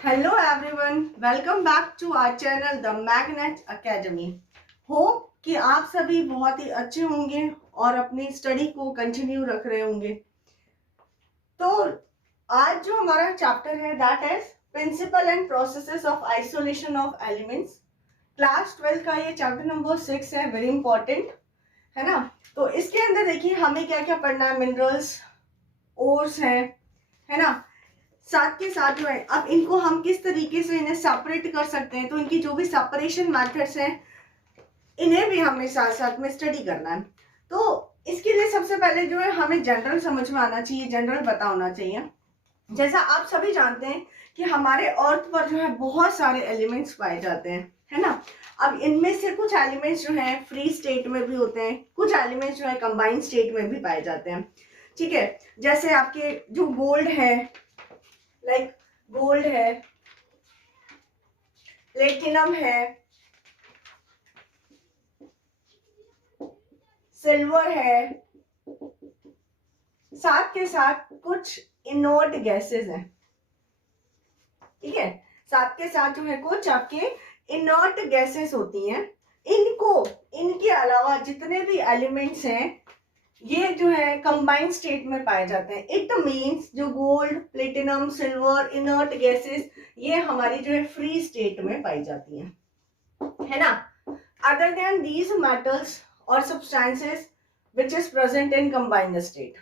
Hello everyone, welcome back to our channel The Magnet Academy. Hope कि आप सभी बहुत ही अच्छे होंगे और अपनी स्टडी को कंटिन्यू रख रहे होंगे। तो आज जो हमारा चैप्टर है that is principle and processes of isolation of elements. Class 12 का ये चैप्टर नंबर 6 है, वेरी इंपॉर्टेंट है ना। तो इसके अंदर देखिए हमें क्या क्या पढ़ना है। मिनरल्स, ओर्स है ना। साथ के साथ जो है अब इनको हम किस तरीके से इन्हें सेपरेट कर सकते हैं, तो इनकी जो भी सेपरेशन मेथड्स हैं इन्हें भी हमें साथ साथ में स्टडी करना है। तो इसके लिए सबसे पहले जो है हमें जनरल समझ में आना चाहिए, जनरल पता होना चाहिए। जैसा आप सभी जानते हैं कि हमारे अर्थ पर जो है बहुत सारे एलिमेंट्स पाए जाते हैं, है ना। अब इनमें से कुछ एलिमेंट्स जो है फ्री स्टेट में भी होते हैं, कुछ एलिमेंट्स जो है कंबाइंड स्टेट में भी पाए जाते हैं। ठीक है, जैसे आपके जो गोल्ड है, लाइक गोल्ड है, प्लेटिनम है, सिल्वर है, साथ के साथ कुछ इनर्ट गैसेस हैं। ठीक है, साथ के साथ जो है कुछ आपके इनर्ट गैसेस होती हैं। इनको इनके अलावा जितने भी एलिमेंट्स हैं ये जो है कंबाइंड स्टेट में पाए जाते हैं। इट मींस जो gold, platinum, silver, inert gases ये हमारी जो है फ्री स्टेट में पाई जाती हैं, है ना। अदर देन दीज मेटल्स और substances which is present in combined state.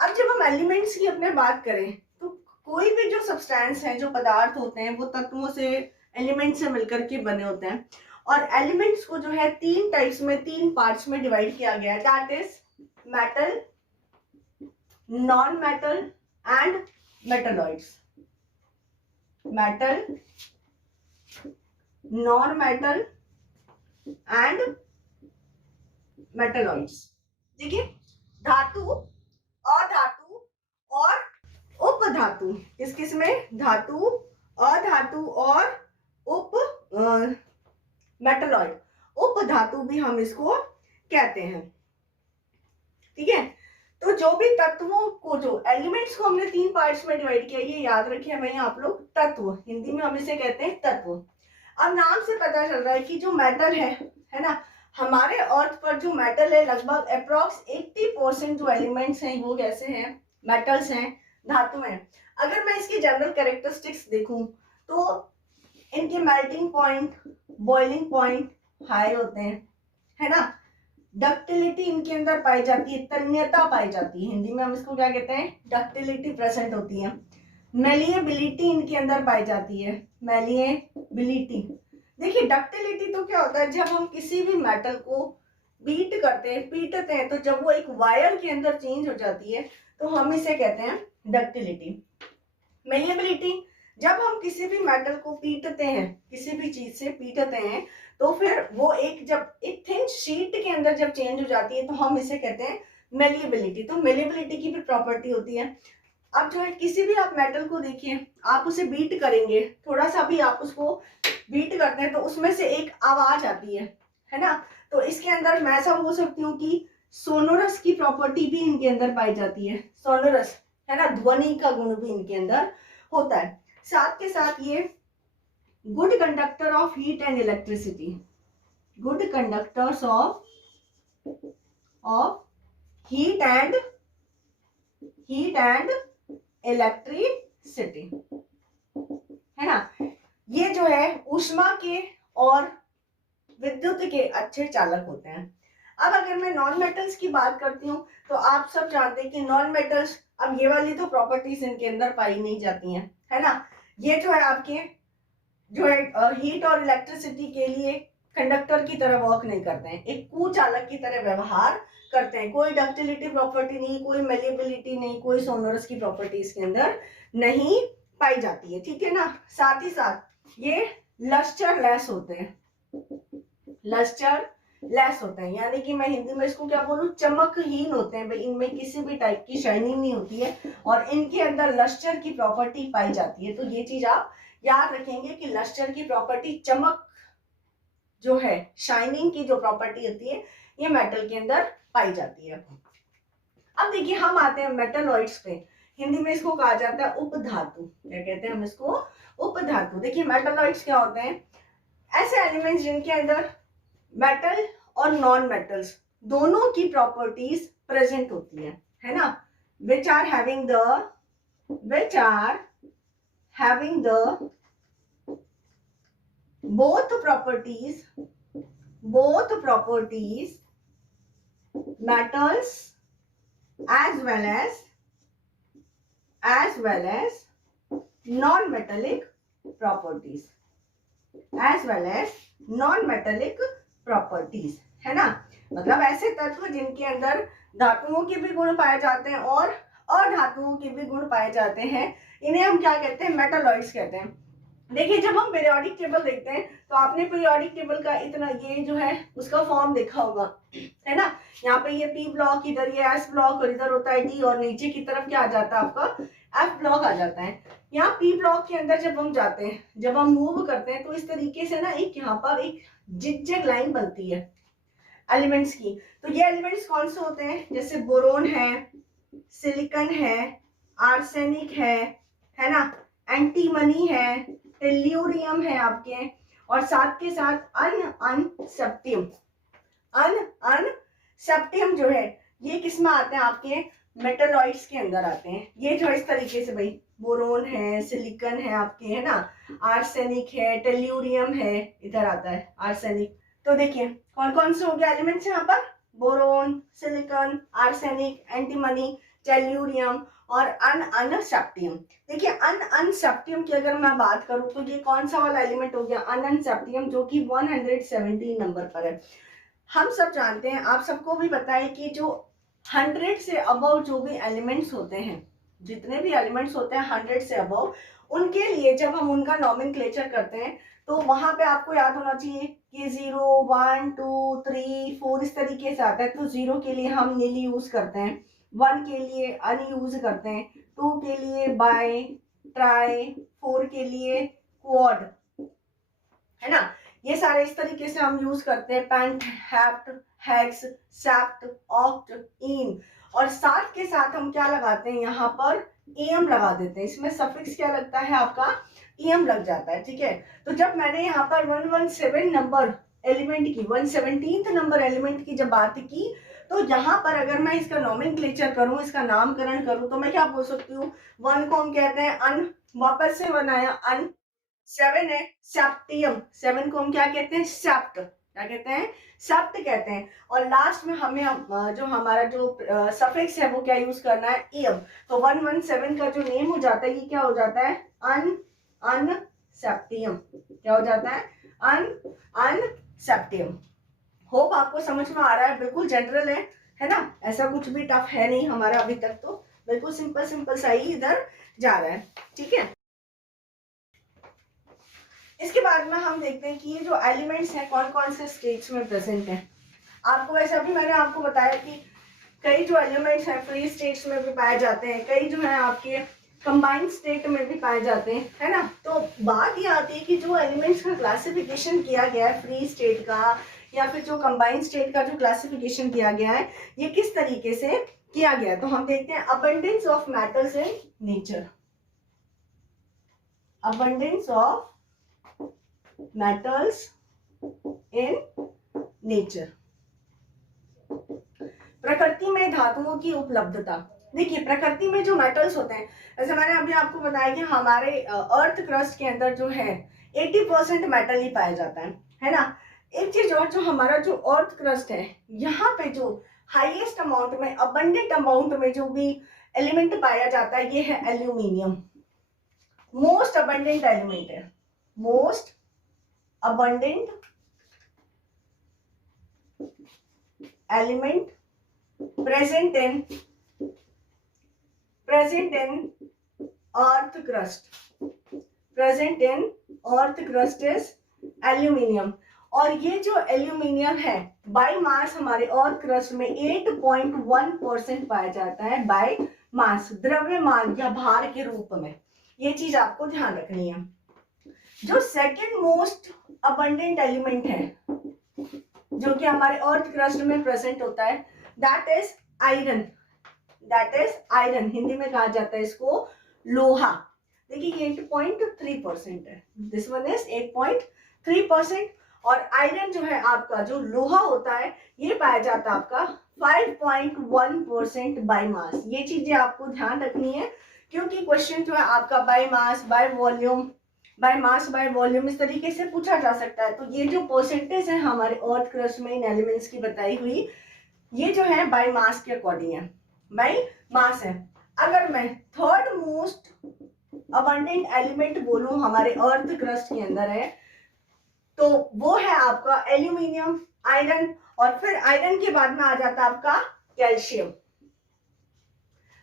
अब जब हम एलिमेंट्स की अपने बात करें तो कोई भी जो सब्सटेंस है, जो पदार्थ होते हैं वो तत्वों से, एलिमेंट से मिलकर के बने होते हैं। और एलिमेंट्स को जो है तीन टाइप्स में, तीन पार्ट्स में डिवाइड किया गया है, that is metal, non metal and metalloids. Metal, non metal and metalloids. देखिए, धातु, अधातु और उपधातु। किस किस में? धातु, अधातु और उप मेटलॉइड, उपधातु भी हम इसको कहते हैं। ठीक है, तो जो भी तत्वों को, जो एलिमेंट्स को हमने तीन पार्ट्स में डिवाइड किया, ये याद रखिए भैया आप लोग, तत्व, हिंदी में हम इसे कहते हैं तत्व। अब नाम से पता चल रहा है कि जो मेटल है ना, हमारे अर्थ पर जो मेटल है लगभग अप्रोक्स 80% जो एलिमेंट्स हैं वो कैसे हैं? मेटल्स हैं, धातु हैं। अगर मैं इसकी जनरल कैरेक्टरिस्टिक्स देखूं तो इनके melting point, boiling point high होते हैं, है ना। डक्टिलिटी इनके अंदर पाई जाती है, तन्यता पाई जाती है, हिंदी में हम इसको क्या कहते हैं? डक्टिलिटी प्रेजेंट होती है। मेलिएबिलिटी इनके अंदर पाई जाती है, मेलिएबिलिटी। देखिए, डक्टिलिटी तो क्या होता है, जब हम किसी भी मेटल को बीट करते हैं, पीटते हैं, तो जब वो एक वायर के अंदर चेंज हो जाती है तो हम इसे कहते हैं डक्टिलिटी। मेलिएबिलिटी, जब हम किसी भी मेटल को पीटते हैं, किसी भी चीज से पीटते हैं, तो फिर वो जब एक थिन शीट के अंदर जब चेंज हो जाती है तो हम इसे कहते हैं मेलिएबिलिटी। तो मेलिएबिलिटी की भी प्रॉपर्टी होती है। अब जो है किसी भी आप मेटल को देखिए, आप उसे बीट करेंगे, थोड़ा सा भी आप उसको बीट करते हैं तो उसमें से एक आवाज आती है ना। तो इसके अंदर मैं ऐसा बोल सकती हूँ कि सोनोरस की प्रॉपर्टी भी इनके अंदर पाई जाती है, सोनोरस, है ना, ध्वनि का गुण भी इनके अंदर होता है। साथ के साथ ये good conductor of heat and electricity, good conductors of heat and electricity, है ना। ये जो है ऊष्मा के और विद्युत के अच्छे चालक होते हैं। अब अगर मैं नॉन मेटल्स की बात करती हूँ तो आप सब जानते हैं कि नॉन मेटल्स, अब ये वाली तो प्रॉपर्टीज इनके अंदर पाई नहीं जाती हैं, है ना। ये जो है आपके जो है हीट और इलेक्ट्रिसिटी के लिए कंडक्टर की तरह वर्क नहीं करते हैं, एक कुचालक की तरह व्यवहार करते हैं। कोई डक्टिलिटी प्रॉपर्टी नहीं, कोई मेलिएबिलिटी नहीं, कोई सोनोरस की प्रॉपर्टी इसके अंदर नहीं पाई जाती है। ठीक है ना। साथ ही साथ ये लस्टर लेस होते हैं, लस्टर लेस होते हैं, यानी कि मैं हिंदी में इसको क्या बोलूं, चमकहीन होते हैं भाई, इनमें किसी भी टाइप की शाइनिंग नहीं होती है और इनके अंदर लस्टर की प्रॉपर्टी पाई जाती है। तो ये चीज आप याद रखेंगे कि लस्टर की प्रॉपर्टी, चमक जो है, शाइनिंग की जो प्रॉपर्टी होती है, ये मेटल के अंदर पाई जाती है। अब देखिए हम आते हैं मेटलॉइड्स पे हिंदी में इसको कहा जाता है उपधातु। क्या कहते हैं हम इसको? उपधातु। देखिए मेटलॉइड्स क्या होते हैं? ऐसे एलिमेंट्स जिनके अंदर मेटल और नॉन मेटल्स दोनों की प्रॉपर्टीज प्रेजेंट होती है ना, which are having the both properties metals as well as non-metallic properties है ना। मतलब ऐसे तत्व जिनके अंदर धातुओं के भी गुण पाए जाते हैं और अधातुओं के भी गुण पाए जाते हैं, इन्हें हम क्या कहते हैं? मेटलॉइड्स कहते हैं। देखिए जब हम पीरियोडिक टेबल देखते हैं तो आपने पीरियोडिक टेबल का इतना ये जो है उसका फॉर्म देखा होगा, है ना। यहाँ पे ये पी ब्लॉक, इधर ये एस ब्लॉक और इधर होता है डी, और नीचे की तरफ क्या आ जाता है आपका? एफ ब्लॉक आ जाता है। यहाँ पी ब्लॉक के अंदर जब हम जाते हैं, जब हम मूव करते हैं तो इस तरीके से ना एक यहाँ पर एक जिगजैग लाइन बनती है एलिमेंट्स की। तो ये एलिमेंट्स कौन से होते हैं? जैसे बोरोन है, सिलिकॉन है, आर्सेनिक है ना, एंटीमनी है, टेल्यूरियम है आपके, और साथ के साथ सेप्टियम जो है ये किस में आते हैं? आपके मेटलॉइड्स के अंदर आते हैं। ये जो इस तरीके से भाई बोरोन है, सिलिकॉन है आपके, है ना, आर्सेनिक है, टेल्यूरियम है, इधर आता है आर्सेनिक। तो देखिए कौन कौन से हो गए एलिमेंट्स यहाँ पर? Boron, silicon, arsenic, antimony, tellurium और सेप्टियम। देखिए सेप्टियम की अगर मैं बात करूं तो ये कौन सा वाला एलिमेंट हो गया? सेप्टियम, जो कि 117 नंबर पर है। हम सब जानते हैं, आप सबको भी पता है कि जो 100 से अबव जो भी एलिमेंट्स होते हैं, जितने भी एलिमेंट्स होते हैं 100 से अबव, उनके लिए जब हम उनका नॉमेनक्लेचर करते हैं तो वहां पे आपको याद होना चाहिए कि 0, 1, 2, 3, 4 इस तरीके से आता है। तो 0 के लिए हम नील यूज करते हैं, 1 के लिए अन यूज करते हैं, 2 के लिए बाय, ट्राई, 4 के लिए क्वाड, है ना। ये सारे इस तरीके से हम यूज करते हैं, पेंट, हेप्ट, हेक्स, सेप्ट, ऑक्ट, इन, और साथ के साथ हम क्या लगाते हैं? यहाँ पर एम लगा देते हैं। इसमें सफिक्स क्या लगता है आपका? एम लग जाता है, ठीक है। तो जब मैंने यहाँ पर 117 नंबर एलिमेंट की, 117th नंबर एलिमेंट की जब बात की, तो यहाँ पर अगर मैं इसका नॉमेनक्लेचर करूं, इसका नामकरण करूं, तो मैं क्या बोल सकती हूँ? 1 को हम कहते हैं अन, वापस से बनाया अन, 7 है सेप्टियम, 7 को हम क्या कहते हैं? सेप्ट। क्या कहते हैं? सेप्ट कहते हैं। और लास्ट में हमें जो हमारा जो सफिक्स है वो क्या यूज करना है? एम। तो 117 का जो नेम हो जाता है ये क्या हो जाता है? अन सेप्टियम। क्या हो जाता है? अन सेप्टियम। होप आपको समझ में आ रहा है, बिल्कुल जनरल है ना, ऐसा कुछ भी टफ है नहीं हमारा अभी तक, तो बिल्कुल सिंपल सा ही इधर जा रहा है, ठीक है। इसके बाद में हम देखते हैं कि ये जो एलिमेंट्स हैं कौन कौन से स्टेट्स में प्रेजेंट हैं। आपको वैसे अभी मैंने आपको बताया कि कई जो एलिमेंट्स हैं फ्री स्टेट्स में भी पाए जाते हैं, कई जो है आपके कंबाइंड स्टेट में भी पाए जाते हैं, है ना। तो बात ये आती है कि जो एलिमेंट्स का क्लासिफिकेशन किया गया है फ्री स्टेट का या फिर जो कंबाइंड स्टेट का जो क्लासिफिकेशन किया गया है, ये किस तरीके से किया गया है। तो हम देखते हैं abundance of matters in nature, abundance of metals in nature। प्रकृति में धातुओं की उपलब्धता। देखिए प्रकृति में जो मेटल्स होते हैं, जैसे मैंने अभी आपको बताया कि हमारे अर्थ क्रस्ट के अंदर जो है 80% मेटल ही पाया जाता है ना। एक चीज और, जो हमारा जो अर्थ क्रस्ट है यहाँ पे जो हाईएस्ट अमाउंट में, अबंडेंट अमाउंट में जो भी एलिमेंट पाया जाता है ये है एल्यूमिनियम। मोस्ट अबंडेंट एलिमेंट है, most abundant element present in earth crust, present in earth crust is aluminium। और ये जो एल्यूमिनियम है बाय मास हमारे अर्थ क्रस्ट में 8.1% पाया जाता है, बाय मास, द्रव्यमान या भार के रूप में। ये चीज आपको ध्यान रखनी है। जो सेकेंड मोस्ट अबंडेंट एलिमेंट है जो कि हमारे अर्थ क्रस्ट में प्रेजेंट होता है, that is iron. That is iron, Hindi में कहा जाता है इसको लोहा। देखिए 8.3% है, दिस वन इज 8.3%। और आयरन जो है आपका, जो लोहा होता है, ये पाया जाता है आपका 5.1% बाय मास। ये चीजें आपको ध्यान रखनी है, क्योंकि क्वेश्चन जो है आपका by mass, by volume, by mass by volume इस तरीके से पूछा जा सकता है। तो ये जो परसेंटेज है हमारे अर्थ क्रस्ट में इन एलिमेंट्स की बताई हुई, ये जो है बाय मास के अकॉर्डिंग है, बाय मास है। अगर मैं थर्ड मोस्ट अबंडेंट एलिमेंट बोलूं हमारे अर्थ क्रस्ट के अंदर है, तो वो है आपका एल्यूमिनियम, आयरन, और फिर आयरन के बाद में आ जाता है आपका कैल्शियम,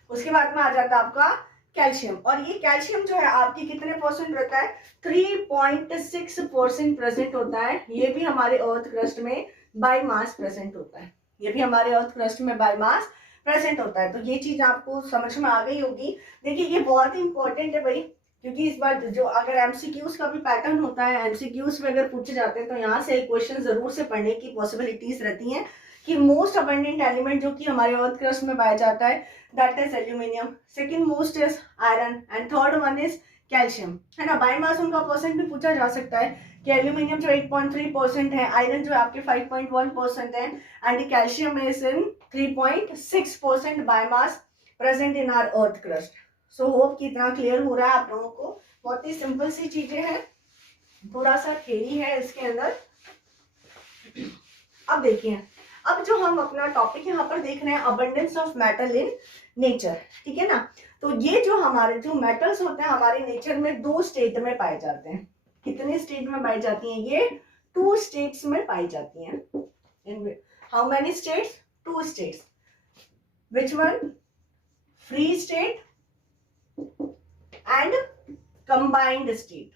उसके बाद में आ जाता है आपका कैल्शियम। और ये कैल्शियम जो है आपकी कितने परसेंट रहता है, 3.6% प्रेजेंट होता है। ये भी हमारे अर्थ क्रस्ट में बाय मास प्रेजेंट होता है, ये भी हमारे अर्थ क्रस्ट में बाय मास प्रेजेंट होता है। तो ये चीज आपको समझ में आ गई होगी। देखिए ये बहुत ही इंपॉर्टेंट है भाई, क्योंकि इस बार जो अगर एमसीक्यूज का भी पैटर्न होता है, एमसीक्यूज में अगर पूछे जाते हैं तो यहाँ से एक क्वेश्चन जरूर से पढ़ने की पॉसिबिलिटीज रहती हैं कि मोस्ट अबंडेंट एलिमेंट जो कि हमारे अर्थ क्रस्ट में पाया जाता है, that is aluminium, second most is iron and third one is calcium, है ना। बाय मास उनका परसेंट भी पूछा जा सकता है कि एल्यूमिनियम जो 8.3% है, आयरन जो आपके 5.1% है, and calcium is in 3.6% by mass present in our earth crust. So hope कि इतना क्लियर हो रहा है आप लोगों को। बहुत ही सिंपल सी चीजें हैं, थोड़ा सा थ्योरी है इसके अंदर। अब देखिए, अब जो हम अपना टॉपिक यहाँ पर देख रहे हैं, abundance of metal in nature, ठीक है ना। तो ये जो हमारे जो मेटल्स होते हैं हमारे नेचर में दो स्टेट में पाए जाते हैं। कितने स्टेट में पाई जाती हैं ये, 2 स्टेट्स में पाई जाती हैं। In how many states, 2 states. Which one, free state and combined state,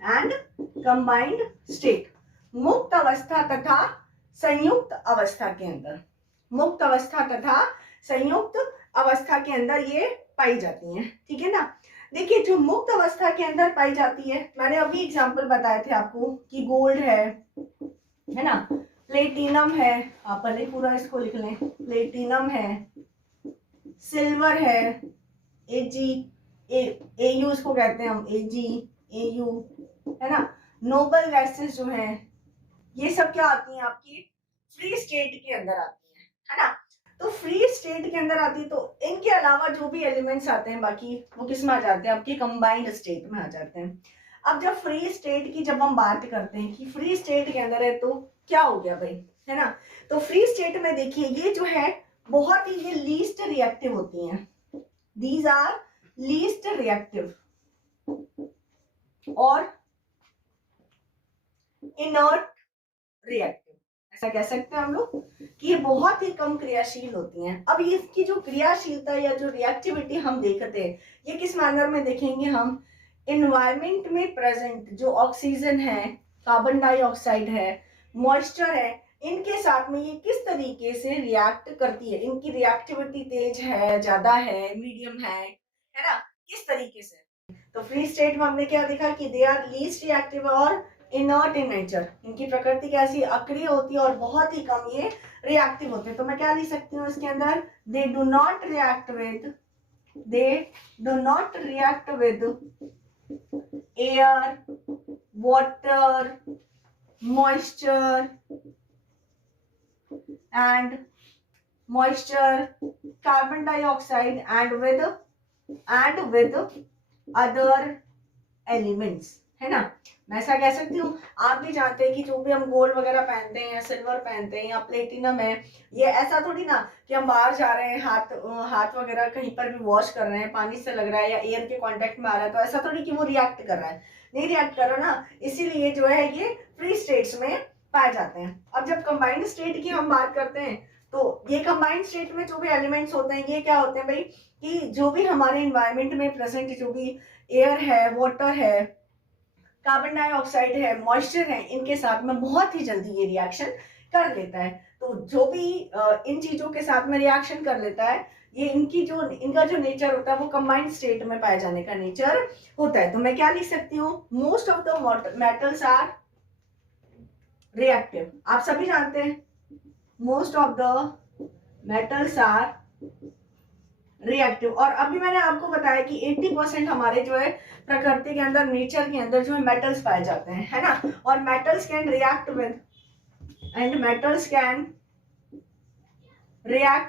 and combined state. मुक्त अवस्था तथा संयुक्त अवस्था के अंदर, मुक्त अवस्था तथा संयुक्त अवस्था के अंदर ये पाई जाती हैं, ठीक है ना। देखिए जो मुक्त अवस्था के अंदर पाई जाती है, मैंने अभी एग्जांपल बताए थे आपको कि गोल्ड है ना, प्लेटिनम है, आप पहले पूरा इसको लिख लें, प्लेटिनम है, सिल्वर है, एजी एयू इसको कहते हैं हम, एजी एयू, है ना। नोबल गैसेस जो है ये सब क्या आती हैं आपकी फ्री स्टेट के अंदर आती है ना। तो फ्री स्टेट के अंदर आती है, तो इनके अलावा जो भी एलिमेंट्स आते हैं बाकी वो किस में आ जाते हैं, आपके कंबाइंड स्टेट में आ जाते हैं। अब जब फ्री स्टेट की जब हम बात करते हैं कि फ्री स्टेट के अंदर है, तो क्या हो गया भाई, है ना। तो फ्री स्टेट में देखिए ये जो है बहुत ही ये लीस्ट रिएक्टिव होती हैं, दीज आर लीस्ट रिएक्टिव और इनर्ट रिएक्टिव, ऐसा कह सकते हैं हम लोग कि ये बहुत ही कम क्रियाशील होती हैं। अब इसकी जो क्रियाशीलता या जो रिएक्टिविटी हम देखते हैं, ये किस मैनर में देखेंगे हम, इन्वायरमेंट में प्रेजेंट जो ऑक्सीजन है, कार्बन डाइऑक्साइड है, मॉइस्चर है, इनके साथ में ये किस तरीके से रिएक्ट करती है, इनकी रिएक्टिविटी तेज है, ज्यादा है, मीडियम है ना, किस तरीके से। तो फ्री स्टेट में हमने क्या देखा कि दे आर लीस्ट रिएक्टिव और इनर्ट इन नेचर, इनकी प्रकृति कैसी अक्रिय होती है और बहुत ही कम ये रिएक्टिव होते हैं। तो मैं क्या लिख सकती हूँ इसके अंदर, they do not react with, they do not react with air, water, moisture and carbon dioxide and with other elements, है ना। मैं ऐसा कह सकती हूँ। आप भी जानते हैं कि जो भी हम गोल्ड वगैरह पहनते हैं या सिल्वर पहनते हैं या प्लेटिनम है, ये ऐसा थोड़ी ना कि हम बाहर जा रहे हैं, हाथ वगैरह कहीं पर भी वॉश कर रहे हैं, पानी से लग रहा है या एयर के कांटेक्ट में आ रहा है, तो ऐसा थोड़ी कि वो रिएक्ट कर रहा है, नहीं रिएक्ट कर रहा ना। इसीलिए जो है ये फ्री स्टेट्स में पाए जाते हैं। अब जब कंबाइंड स्टेट की हम बात करते हैं, तो ये कंबाइंड स्टेट में जो भी एलिमेंट्स होते हैं ये क्या होते हैं भाई, कि जो भी हमारे इन्वायरमेंट में प्रेजेंट जो भी एयर है, वाटर है, कार्बन डाइऑक्साइड है, मॉइस्चर है, इनके साथ में बहुत ही जल्दी ये रिएक्शन कर लेता है। तो जो भी इन चीजों के साथ में रिएक्शन कर लेता है, ये इनका जो नेचर होता है वो कंबाइंड स्टेट में पाए जाने का नेचर होता है। तो मैं क्या लिख सकती हूँ, most of the metals are reactive. आप सभी जानते हैं most of the metals are reactive. और अभी मैंने आपको बताया कि 80% हमारे जो है प्रकृति के अंदर, नेचर के अंदर जो है मेटल्स पाए जाते हैं, है ना। और metals can react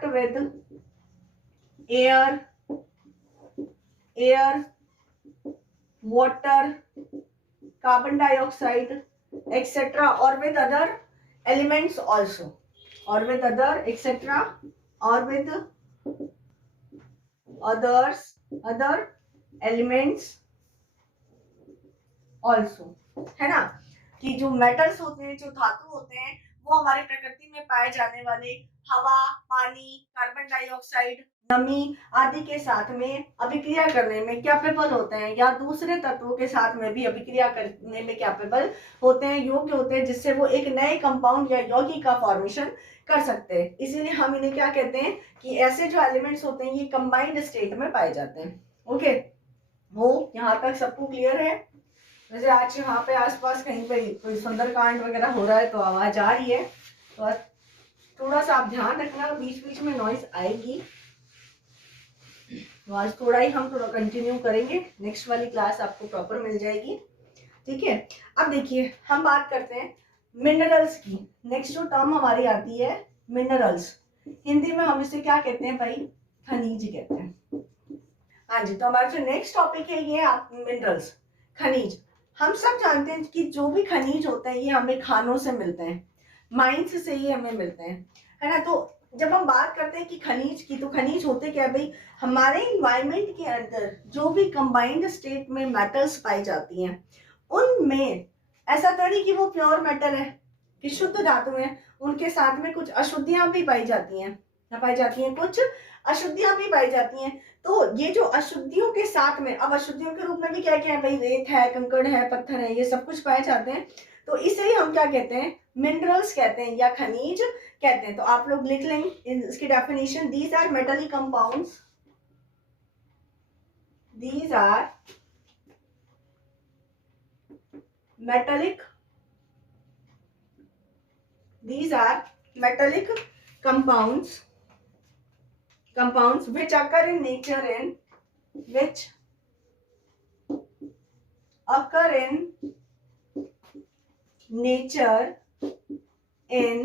with air, water, carbon dioxide etcetera, और विद अदर एलिमेंट्स ऑल्सो, और विद अदर एक्सेट्रा, और विद अदर एलिमेंट्स ऑल्सो, है ना। कि जो मेटल्स होते हैं, जो धातु होते हैं, वो हमारे प्रकृति में पाए जाने वाले हवा, पानी, कार्बन डाइऑक्साइड, नमी आदि के साथ में अभिक्रिया करने में कैपेबल होते हैं, या दूसरे तत्वों के साथ में भी अभिक्रिया करने में कैपेबल होते हैं, योग्य होते हैं, जिससे वो एक नए कंपाउंड या यौगिक का फॉर्मेशन कर सकते हैं। इसीलिए हम इन्हें क्या कहते हैं कि ऐसे जो एलिमेंट्स होते हैं ये कंबाइंड स्टेट में पाए जाते हैं। ओके, वो यहाँ तक सबको क्लियर है। वैसे आज यहाँ पे आसपास कहीं पे कोई सुंदरकांड वगैरह हो रहा है तो आवाज आ रही है, तो थोड़ा सा आप ध्यान रखना, बीच बीच में नॉइस आएगी। तो आज थोड़ा ही हम थोड़ा कंटिन्यू करेंगे, नेक्स्ट वाली क्लास आपको प्रॉपर मिल जाएगी, ठीक है। अब देखिए हम बात करते हैं मिनरल्स की। नेक्स्ट जो टर्म हमारी आती है मिनरल्स, हिंदी में हम इसे क्या कहते हैं भाई, खनिज कहते हैं। हाँ जी, तो हमारा जो नेक्स्ट टॉपिक है ये आप मिनरल्स, खनिज। हम सब जानते हैं कि जो भी खनिज होते हैं ये हमें खानों से मिलते हैं, माइंस से ही हमें मिलते हैं, है ना। तो जब हम बात करते हैं कि खनिज की, तो खनिज होते क्या है भाई, हमारे इन्वायरमेंट के अंदर जो भी कंबाइंड स्टेट में मेटल्स पाई जाती हैं, उनमें ऐसा तो नहीं कि वो प्योर मेटल है, कि शुद्ध धातु है, उनके साथ में कुछ अशुद्धियां भी पाई जाती हैं, क्या पाई जाती हैं, कुछ अशुद्धियां भी पाई जाती हैं। तो ये जो अशुद्धियों के साथ में, अब अशुद्धियों के रूप में भी क्या क्या है भाई, रेत है, कंकड़ है, पत्थर है, ये सब कुछ पाए जाते हैं। तो इसे ही हम क्या कहते हैं, मिनरल्स कहते हैं या खनिज कहते हैं। तो आप लोग लिख लेंगे इसकी definition, these are metallic compounds, these are metallic compounds which occur in nature in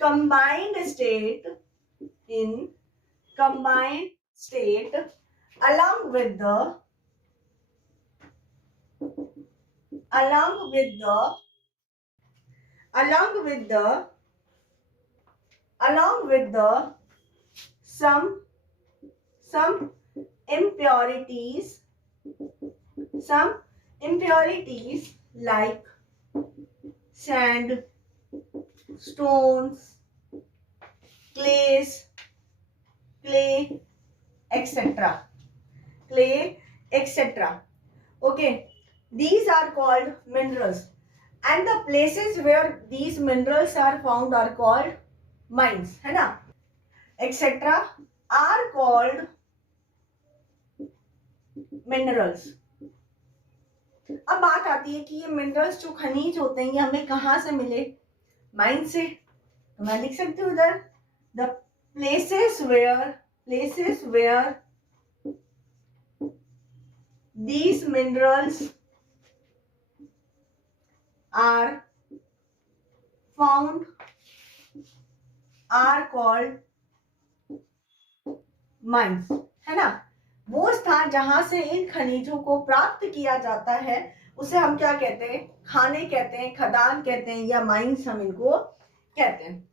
combined state along with the some impurities like sand, stones, clay, etc. Okay, these are called minerals, and the places where these minerals are found are called mines, है ना, etc. are called minerals. अब बात आती है कि ये minerals जो खनिज होते हैं ये हमें कहाँ से मिले, माइन से। तो मैं लिख सकती हूँ इधर, the places where these minerals are found are called mines, है ना। वो स्थान जहां से इन खनिजों को प्राप्त किया जाता है उसे हम क्या कहते हैं, खाने कहते हैं, खदान कहते हैं, या माइंस हम इनको कहते हैं।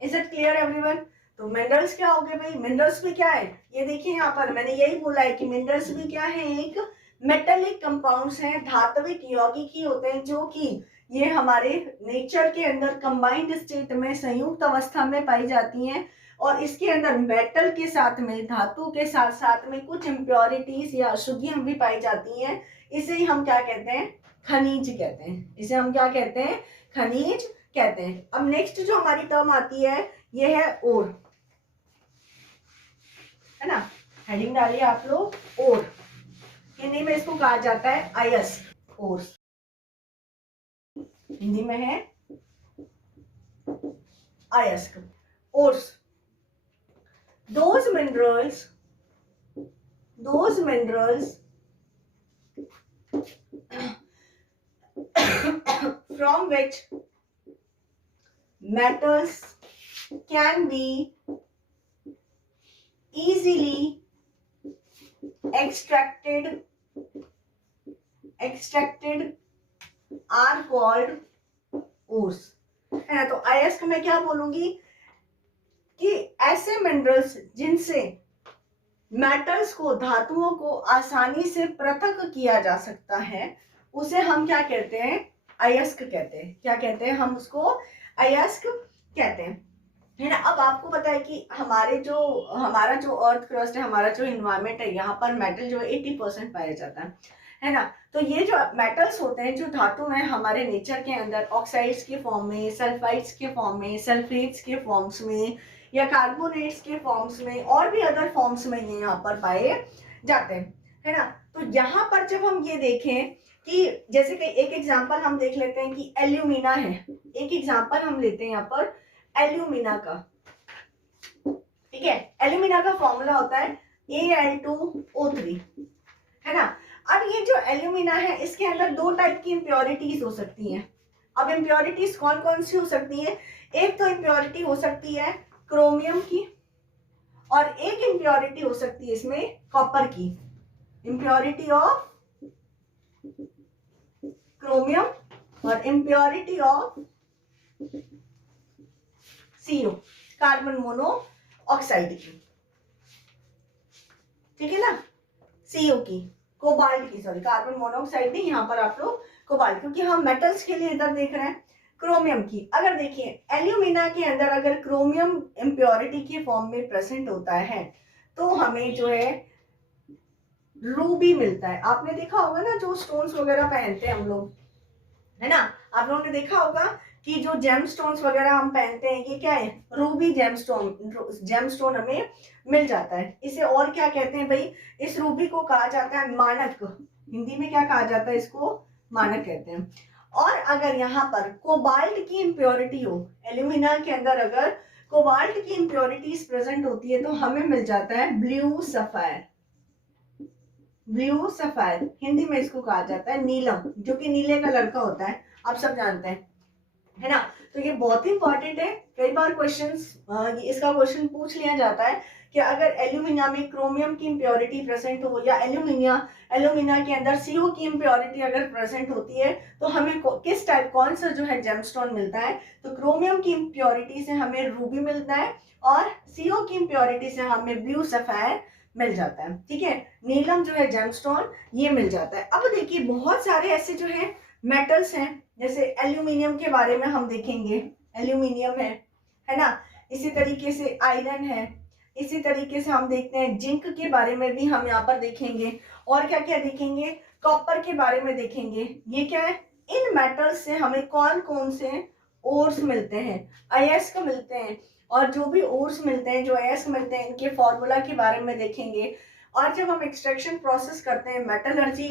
Is it clear everyone? तो मिनरल्स क्या हो गए भाई, मिनरल्स भी क्या है, ये देखिए यहाँ पर मैंने यही बोला है कि मिनरल्स भी क्या है, एक मेटेलिक कंपाउंड्स हैं, धात्विक यौगिक ही होते हैं, जो कि ये हमारे नेचर के अंदर कंबाइंड स्टेट में संयुक्त अवस्था में पाई जाती हैं, और इसके अंदर मेटल के साथ में, धातु के साथ साथ में कुछ इम्प्योरिटीज या अशुद्धियां भी पाई जाती हैं। इसे ही हम क्या कहते हैं, खनिज कहते हैं। इसे हम क्या कहते हैं, खनिज कहते हैं। अब नेक्स्ट जो हमारी टर्म आती है ये है ओर, है ना, हेडिंग डालिए आप लोग, ओर। हिंदी में इसको कहा जाता है अयस्क, ओर्स हिंदी में है अयस्क, ores. those minerals from which metals can be easily extracted are called ores, है ना। तो अयस्क में क्या बोलूंगी कि ऐसे मिनरल्स जिनसे मेटल्स को, धातुओं को आसानी से पृथक किया जा सकता है, उसे हम क्या कहते हैं, अयस्क कहते हैं। क्या कहते हैं हम उसको, अयस्क कहते हैं, है ना। अब आपको पता है कि हमारा जो अर्थ क्रस्ट है, हमारा जो इन्वायरमेंट है, यहाँ पर मेटल जो 80% पाया जाता है ना। तो ये जो मेटल्स होते हैं, जो धातु हैं हमारे नेचर के अंदर, ऑक्साइड्स के फॉर्म में, सल्फाइड्स के फॉर्म में, सल्फेट्स के फॉर्म्स में, या कार्बोनेट्स के फॉर्म्स में, और भी अदर फॉर्म्स में ये यहाँ पर पाए जाते हैं, है ना। तो यहाँ पर जब हम ये देखें कि जैसे कि एक एग्जांपल हम देख लेते हैं कि एल्यूमिना है, एक एग्जांपल हम लेते हैं यहाँ पर एल्यूमिना का, ठीक है। एल्यूमिना का फॉर्मूला होता है Al2O3, है ना। अब ये जो एल्यूमिना है, इसके अंदर दो टाइप की इम्प्योरिटीज हो सकती हैं। अब इम्प्योरिटीज कौन कौन सी हो सकती है, एक तो इम्प्योरिटी हो सकती है क्रोमियम की, और एक इम्प्योरिटी हो सकती है इसमें कॉपर की, इम्प्योरिटी ऑफ क्रोमियम और impurity of CO, carbon monoxide की, ठीक है ना। CO की, कोबाल्ट की, सॉरी कार्बन मोनोऑक्साइड नहीं, यहाँ पर आप लोग कोबाल्ट, क्योंकि हम मेटल्स के लिए इधर देख रहे हैं। क्रोमियम की, अगर देखिए एल्यूमिना के अंदर अगर क्रोमियम इम्प्योरिटी के फॉर्म में प्रेजेंट होता है, तो हमें जो है रूबी मिलता है। आपने देखा होगा ना, जो स्टोन्स वगैरह पहनते हैं हम लोग, है ना, आप लोगों ने देखा होगा कि जो जेम स्टोन्स वगैरह हम पहनते हैं, ये क्या है, रूबी जेमस्टोन हमें मिल जाता है। इसे और क्या कहते हैं भाई, इस रूबी को कहा जाता है मानक, हिंदी में क्या कहा जाता है, इसको मानक कहते हैं। और अगर यहाँ पर कोबाल्ट की इम्प्योरिटी हो, एल्यूमिना के अंदर अगर कोबाल्ट की इम्प्योरिटीज प्रेजेंट होती है, तो हमें मिल जाता है blue sapphire. Blue sapphire Hindi में इसको कहा जाता है नीलम, जो कि नीले कलर का होता है, आप सब जानते हैं, है ना। तो ये बहुत ही इंपॉर्टेंट है, कई बार इसका क्वेश्चन पूछ लिया जाता है कि अगर एल्यूमिना में क्रोमियम की इम्प्योरिटी प्रेजेंट हो, या एल्यूमिना के अंदर CO की इम्प्योरिटी अगर प्रेजेंट होती है, तो हमें किस टाइप, कौन सा जो है जेमस्टोन मिलता है। तो क्रोमियम की इम्प्योरिटी से हमें रूबी मिलता है, और CO की इम्प्योरिटी से हमें ब्लू सफायर मिल जाता है, ठीक है। नीलम जो है जेमस्टोन, ये मिल जाता है। अब देखिए बहुत सारे ऐसे जो है मेटल्स हैं, जैसे एल्यूमिनियम के बारे में हम देखेंगे, एल्यूमिनियम है ना। इसी तरीके से आयरन है, इसी तरीके से हम देखते हैं जिंक के बारे में भी हम यहाँ पर देखेंगे, और क्या क्या देखेंगे, कॉपर के बारे में देखेंगे। ये क्या है, इन मेटल्स से हमें कौन कौन से ओर्स मिलते हैं, अयस्क मिलते हैं, और जो भी ओर्स मिलते हैं, जो अयस्क मिलते हैं, इनके फॉर्मूला के बारे में देखेंगे। और जब हम एक्सट्रैक्शन प्रोसेस करते हैं मेटलर्जी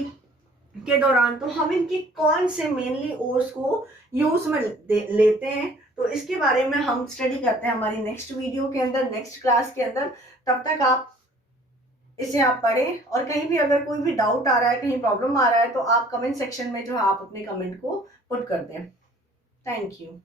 के दौरान, तो हम इनकी कौन से मेनली ओर्स को यूज में लेते हैं, तो इसके बारे में हम स्टडी करते हैं हमारी नेक्स्ट वीडियो के अंदर, नेक्स्ट क्लास के अंदर। तब तक आप इसे आप पढ़ें, और कहीं भी अगर कोई भी डाउट आ रहा है, कहीं प्रॉब्लम आ रहा है, तो आप कमेंट सेक्शन में जो है आप अपने कमेंट को पुट कर दें। Thank you.